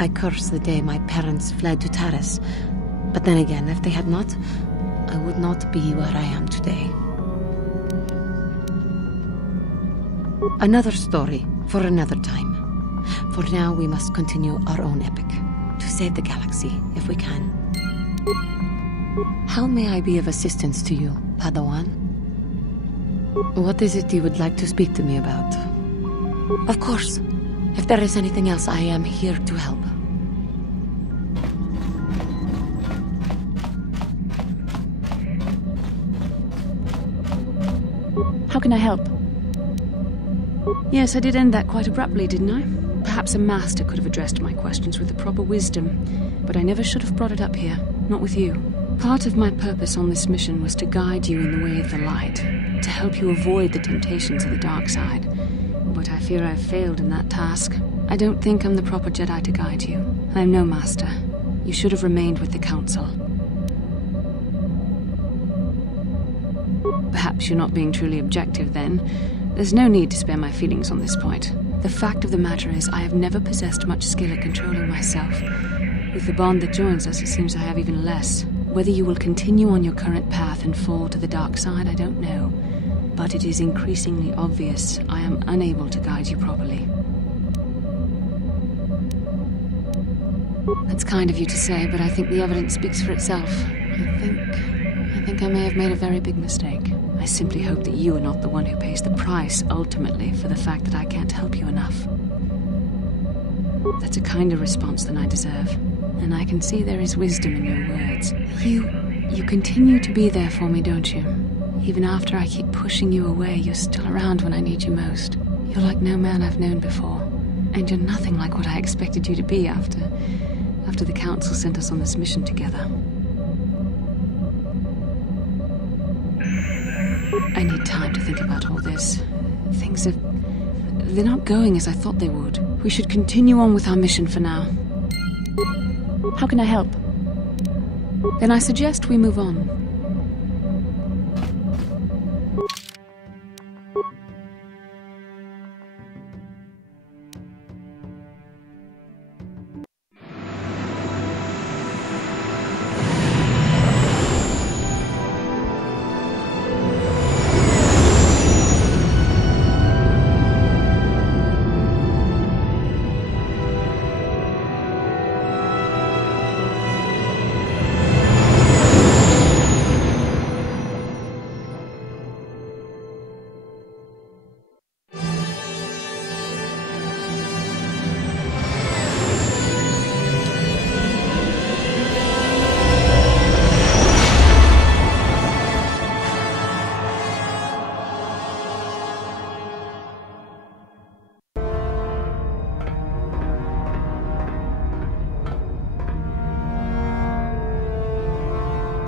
I curse the day my parents fled to Taris. But then again, if they had not, I would not be where I am today. Another story for another time. For now, we must continue our own epic, to save the galaxy, if we can. How may I be of assistance to you, Padawan? What is it you would like to speak to me about? Of course. If there is anything else, I am here to help. How can I help? Yes, I did end that quite abruptly, didn't I? Perhaps a master could have addressed my questions with the proper wisdom, but I never should have brought it up here, not with you. Part of my purpose on this mission was to guide you in the way of the light, to help you avoid the temptations of the dark side. But I fear I've failed in that task. I don't think I'm the proper Jedi to guide you. I am no master. You should have remained with the Council. Perhaps you're not being truly objective then. There's no need to spare my feelings on this point. The fact of the matter is, I have never possessed much skill at controlling myself. With the bond that joins us, it seems I have even less. Whether you will continue on your current path and fall to the dark side, I don't know. But it is increasingly obvious I am unable to guide you properly. That's kind of you to say, but I think the evidence speaks for itself. I think I may have made a very big mistake. I simply hope that you are not the one who pays the price, ultimately, for the fact that I can't help you enough. That's a kinder response than I deserve, and I can see there is wisdom in your words. You continue to be there for me, don't you? Even after I keep pushing you away, you're still around when I need you most. You're like no man I've known before, and you're nothing like what I expected you to be after the Council sent us on this mission together. I need time to think about all this. They're not going as I thought they would. We should continue on with our mission for now. How can I help? Then I suggest we move on.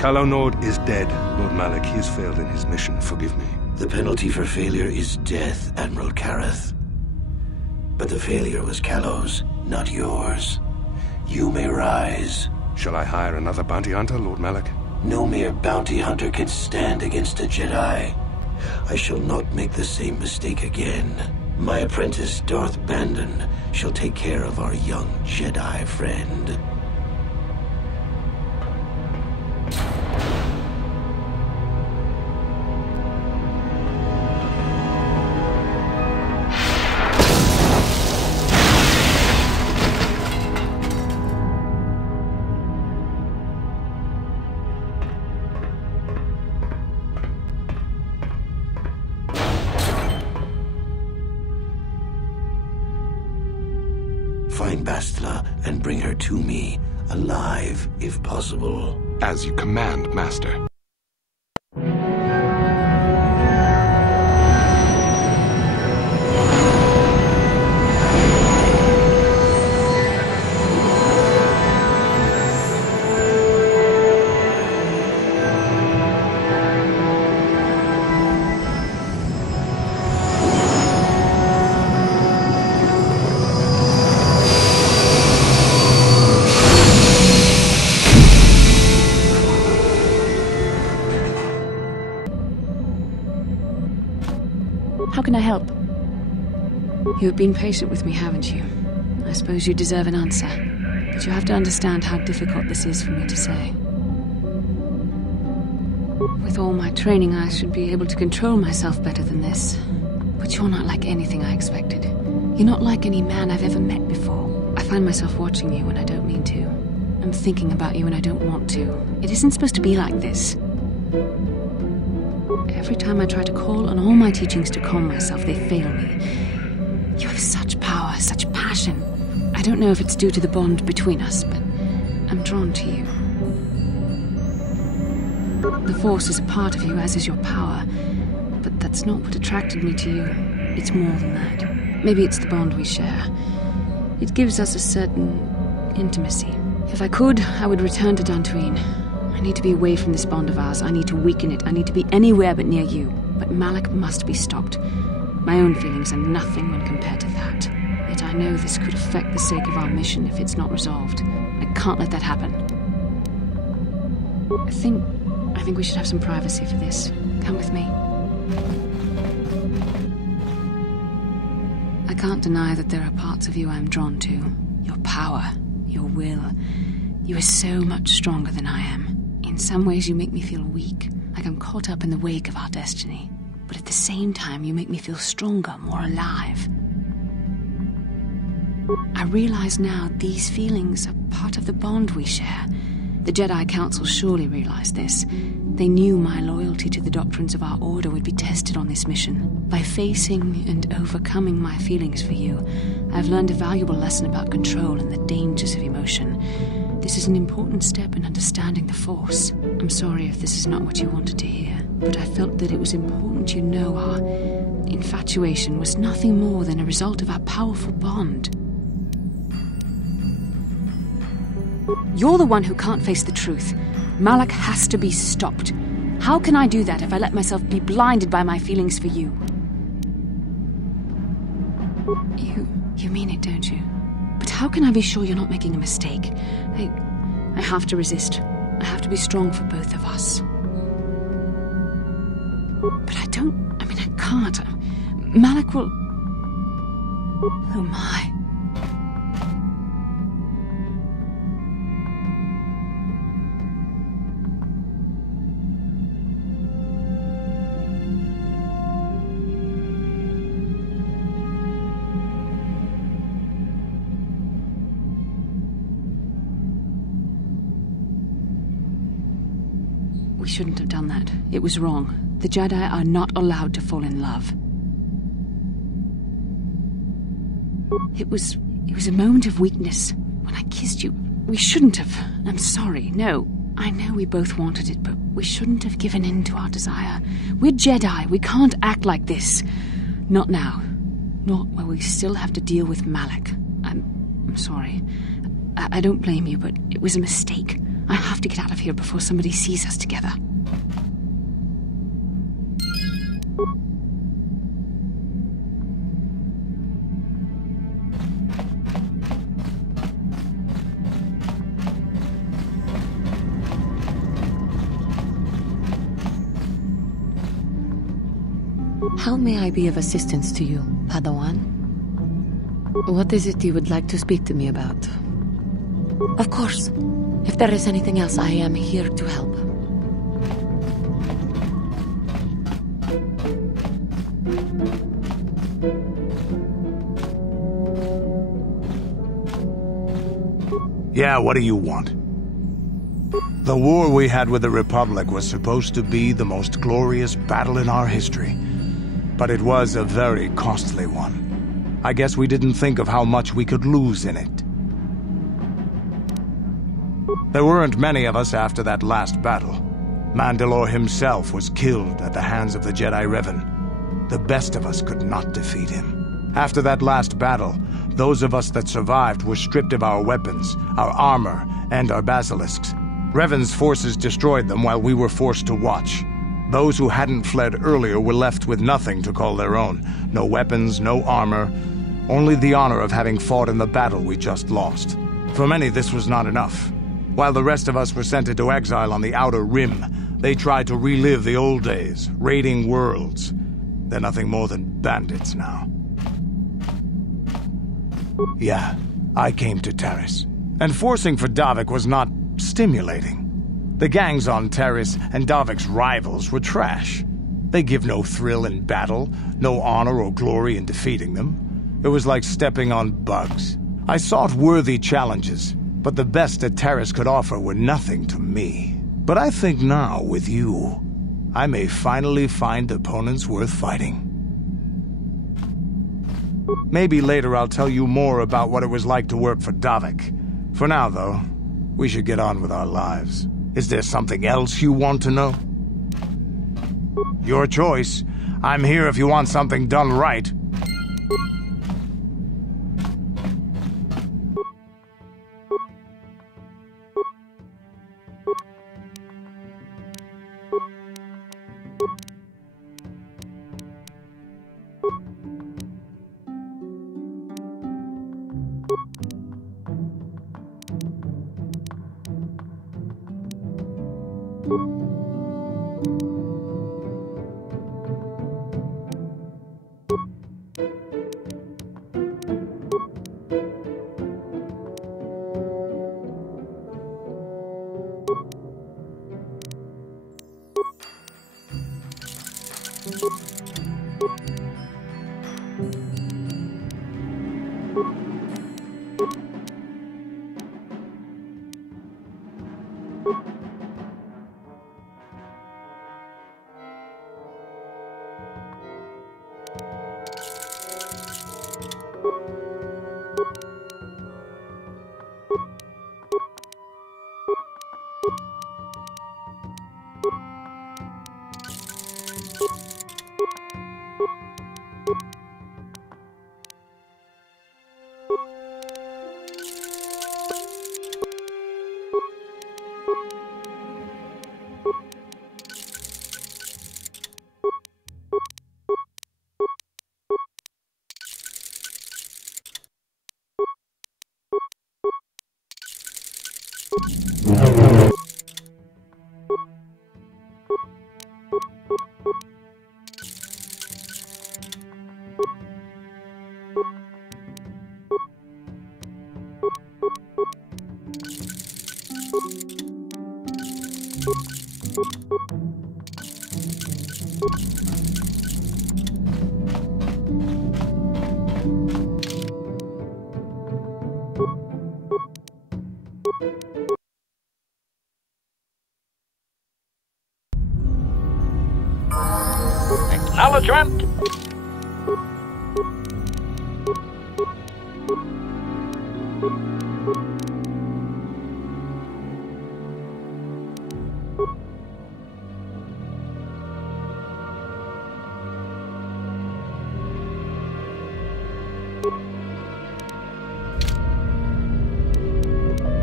Calo Nord is dead, Lord Malak. He has failed in his mission. Forgive me. The penalty for failure is death, Admiral Kareth. But the failure was Calo's, not yours. You may rise. Shall I hire another bounty hunter, Lord Malak? No mere bounty hunter can stand against a Jedi. I shall not make the same mistake again. My apprentice, Darth Bandon, shall take care of our young Jedi friend. Find Bastila and bring her to me, alive, if possible. As you command, Master. How can I help? You have been patient with me, haven't you? I suppose you deserve an answer, but you have to understand how difficult this is for me to say. With all my training, I should be able to control myself better than this. But you're not like anything I expected. You're not like any man I've ever met before. I find myself watching you when I don't mean to. I'm thinking about you when I don't want to. It isn't supposed to be like this. Every time I try to call on all my teachings to calm myself, they fail me. You have such power, such passion. I don't know if it's due to the bond between us, but I'm drawn to you. The Force is a part of you, as is your power. But that's not what attracted me to you. It's more than that. Maybe it's the bond we share. It gives us a certain intimacy. If I could, I would return to Dantooine. I need to be away from this bond of ours. I need to weaken it. I need to be anywhere but near you. But Malak must be stopped. My own feelings are nothing when compared to that. Yet I know this could affect the sake of our mission if it's not resolved. I can't let that happen. I think we should have some privacy for this. Come with me. I can't deny that there are parts of you I'm drawn to. Your power, your will. You are so much stronger than I am. In some ways you make me feel weak, like I'm caught up in the wake of our destiny. But at the same time you make me feel stronger, more alive. I realize now these feelings are part of the bond we share. The Jedi Council surely realized this. They knew my loyalty to the doctrines of our order would be tested on this mission. By facing and overcoming my feelings for you, I've learned a valuable lesson about control and the dangers of emotion. This is an important step in understanding the Force. I'm sorry if this is not what you wanted to hear, but I felt that it was important you know our infatuation was nothing more than a result of our powerful bond. You're the one who can't face the truth. Malak has to be stopped. How can I do that if I let myself be blinded by my feelings for you? You mean it, don't you? But how can I be sure you're not making a mistake? I have to resist. I have to be strong for both of us. But I can't. Malak will... Oh my... We shouldn't have done that. It was wrong. The Jedi are not allowed to fall in love. It was a moment of weakness. When I kissed you, we shouldn't have. I'm sorry. No, I know we both wanted it, but we shouldn't have given in to our desire. We're Jedi. We can't act like this. Not now. Not while we still have to deal with Malak. I'm sorry. I don't blame you, but it was a mistake. I have to get out of here before somebody sees us together. How may I be of assistance to you, Padawan? What is it you would like to speak to me about? Of course. If there is anything else, I am here to help. Yeah, what do you want? The war we had with the Republic was supposed to be the most glorious battle in our history. But it was a very costly one. I guess we didn't think of how much we could lose in it. There weren't many of us after that last battle. Mandalore himself was killed at the hands of the Jedi Revan. The best of us could not defeat him. After that last battle, those of us that survived were stripped of our weapons, our armor, and our basilisks. Revan's forces destroyed them while we were forced to watch. Those who hadn't fled earlier were left with nothing to call their own. No weapons, no armor, only the honor of having fought in the battle we just lost. For many, this was not enough. While the rest of us were sent into exile on the Outer Rim, they tried to relive the old days, raiding worlds. They're nothing more than bandits now. Yeah, I came to Taris, and forcing for Davik was not stimulating. The gangs on Taris and Davik's rivals were trash. They give no thrill in battle, no honor or glory in defeating them. It was like stepping on bugs. I sought worthy challenges, but the best that Taris could offer were nothing to me. But I think now, with you, I may finally find opponents worth fighting. Maybe later I'll tell you more about what it was like to work for Davik. For now, though, we should get on with our lives. Is there something else you want to know? Your choice. I'm here if you want something done right. Acknowledgement!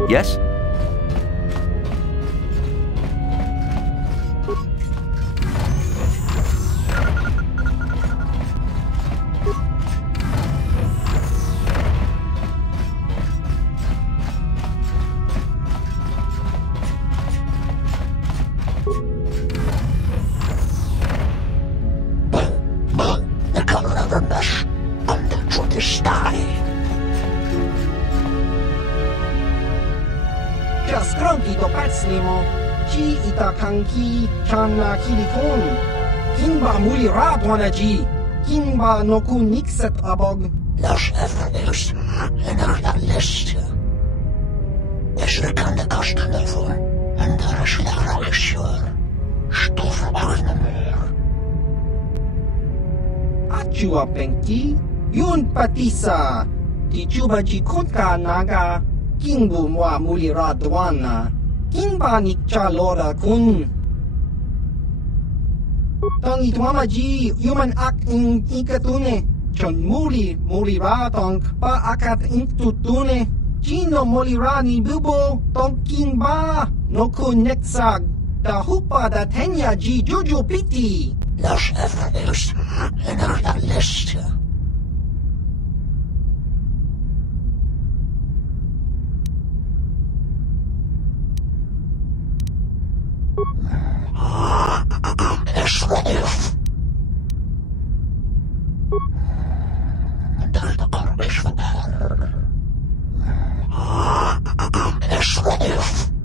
Yes? Chana Kilikon, Kimba Mulira Dwanaji, Kimba Noku Nixet Abog. Los Everus, en alla liste. Esre kan de kosten ervoor, en daar is Lara Gesjör. Stof agne meer. Achua Penki, Yun Patisa, Tichuba Jikunka Naga, Kimbu Mwa Mulira Dwana, Kimba Nikcha Lora Kun. Tong itwamaji human ak in ikatune chon muli ra tong pa akat intutune chino molira ni bubo tong kimba no kuneksag da hupa da tenya ji juju piti Los Everus en alla liste. Israel. Daar de kormis van haar. disruptive.